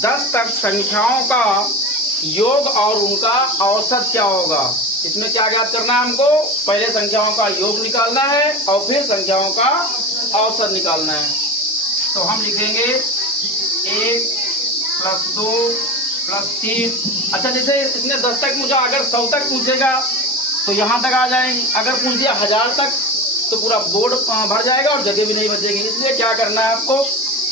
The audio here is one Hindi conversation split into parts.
10 तक संख्याओं का योग और उनका औसत क्या होगा। इसमें क्या ज्ञात करना है हमको, पहले संख्याओं का योग निकालना है और फिर संख्याओं का औसत निकालना है। तो हम लिखेंगे 1 + 2 + 3। अच्छा, जैसे इसने 10 तक पूछा, अगर 100 तक पूछेगा तो यहाँ तक आ जाएंगे। अगर पूछ दिया 1000 तक तो पूरा बोर्ड भर जाएगा और जगह भी नहीं बचेगी। इसलिए क्या करना है आपको,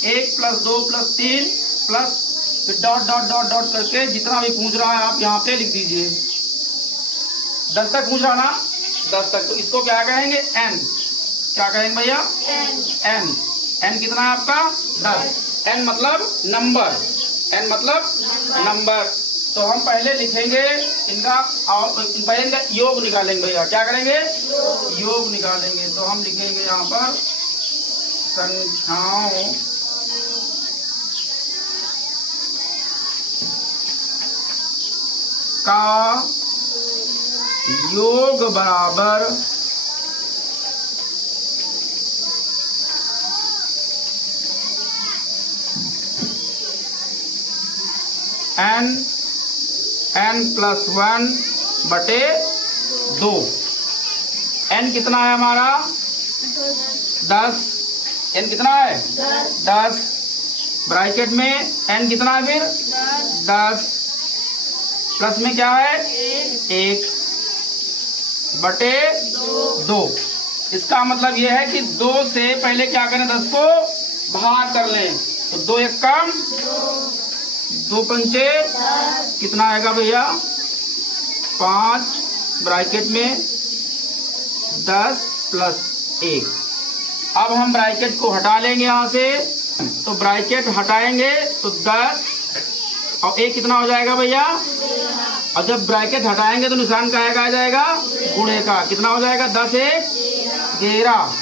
1 + 2 + 3 प्लस फिर डॉट डॉट डॉट डॉट करके जितना भी पूछ रहा है आप यहाँ पे लिख दीजिए। 10 तक पूछ रहा ना, 10 तक, तो इसको क्या कहेंगे, n। क्या कहेंगे भैया, n। n कितना है आपका, 10। n मतलब नंबर, n मतलब नंबर। तो हम पहले लिखेंगे इनका, पहले इनका योग निकालेंगे भैया। क्या करेंगे, योग निकालेंगे। तो हम लिखेंगे यहाँ पर संख्याओं का योग बराबर n + 1 बटे 2। n कितना है हमारा, 10। n कितना है, 10। ब्रैकेट में n कितना है फिर, 10 प्लस में क्या है, 1 बटे 2। इसका मतलब यह है कि 2 से पहले क्या करें, 10 को भाग कर लें। तो 2 1 कम 2 पंचे कितना आएगा भैया, 5 ब्रैकेट में 10 + 1। अब हम ब्रैकेट को हटा लेंगे यहाँ से। तो ब्रैकेट हटाएंगे तो 10 और 1 कितना हो जाएगा भैया। और जब ब्रैकेट हटाएंगे तो निशान का आ जाएगा, गुणे का। कितना हो जाएगा, 10 1 11।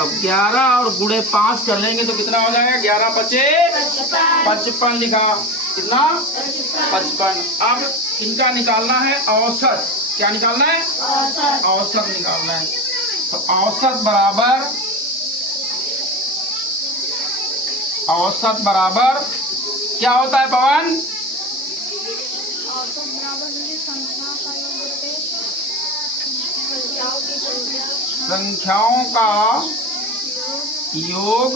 अब 11 और गुणे 5 कर लेंगे तो कितना हो जाएगा, 11 × 5 = 55 लिखा। कितना, 55। अब इनका निकालना है औसत। क्या निकालना है, औसत निकालना है। तो औसत बराबर क्या होता है पवन, संख्याओं का योग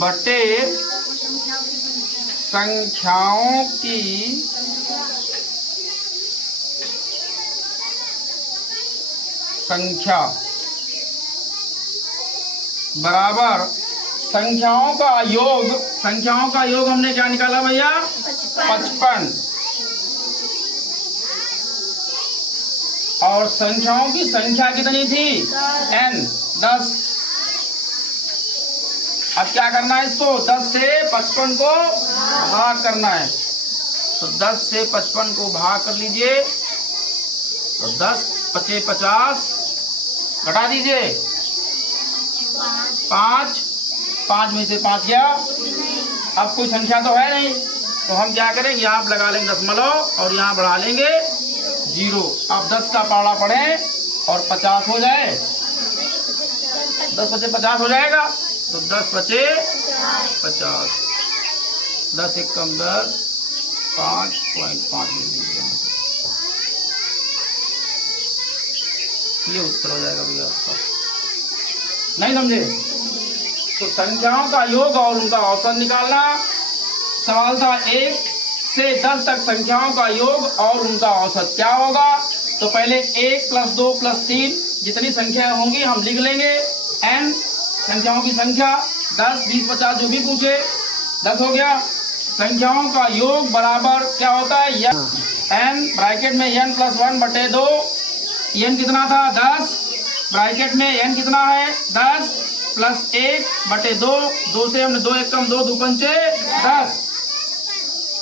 बटे संख्याओं की संख्या बराबर संख्याओं का योग। संख्याओं का योग हमने क्या निकाला भैया, 55। और संख्याओं की संख्या कितनी थी, n 10। अब क्या करना है, इसको 10 से 55 को भाग करना है। तो 10 से 55 को भाग कर लीजिए। तो 10 × 5 = 50, घटा दीजिए 5 में से 5 गया। अब कोई संख्या तो है नहीं, तो हम क्या करेंगे, यहाँ पर लगा लेंगे दशमलव और यहाँ बढ़ा लेंगे 0। अब 10 का पाड़ा पढ़ें और 50 हो जाए, 10 × 5 = 50 हो जाएगा। तो 10 × 5 = 50, 10 1 कम 10, 5.5 लिख दीजिए यहाँ से। ये उत्तर हो जाएगा भैया आपका। नहीं समझे, तो संख्याओं का योग और उनका औसत निकालना। सवाल था 1 से 10 तक संख्याओं का योग और उनका औसत क्या होगा। तो पहले 1 + 2 + 3 जितनी संख्या होंगी हम लिख लेंगे। n संख्याओं की संख्या 10 20 50 जो भी पूछे, 10 हो गया। संख्याओं का योग बराबर क्या होता है, n ब्रैकेट में n + 1 बटे 2। n कितना था, 10। ब्रैकेट में n कितना है, 10 + 1 बटे 2। 2 से हमने 2 1 कम 2 2 पंचे 10।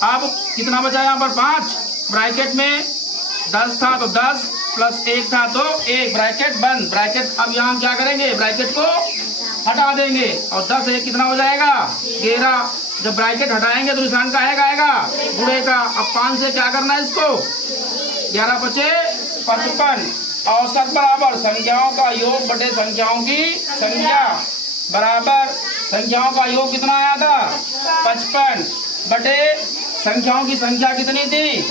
अब कितना बचा यहाँ पर, 5। ब्रैकेट में 10 था तो 10 + 1 था तो 1, ब्रैकेट बंद। ब्रैकेट अब यहाँ हम क्या करेंगे, ब्रैकेट को हटा देंगे और 10 1 कितना हो जाएगा, 11। जब ब्रैकेट हटाएंगे तो निशान का आएगा, गुणे का। अब 5 से क्या करना है इसको, 11 × 5 = 55। औसत बराबर संख्याओं का योग बटे संख्याओं की संख्या बराबर संख्याओं का योग कितना आया था 55 बटे संख्याओं की संख्या कितनी थी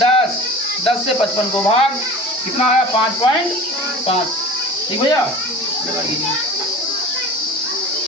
10। 10 से 55 को भाग कितना आया 5.5। ठीक भैया।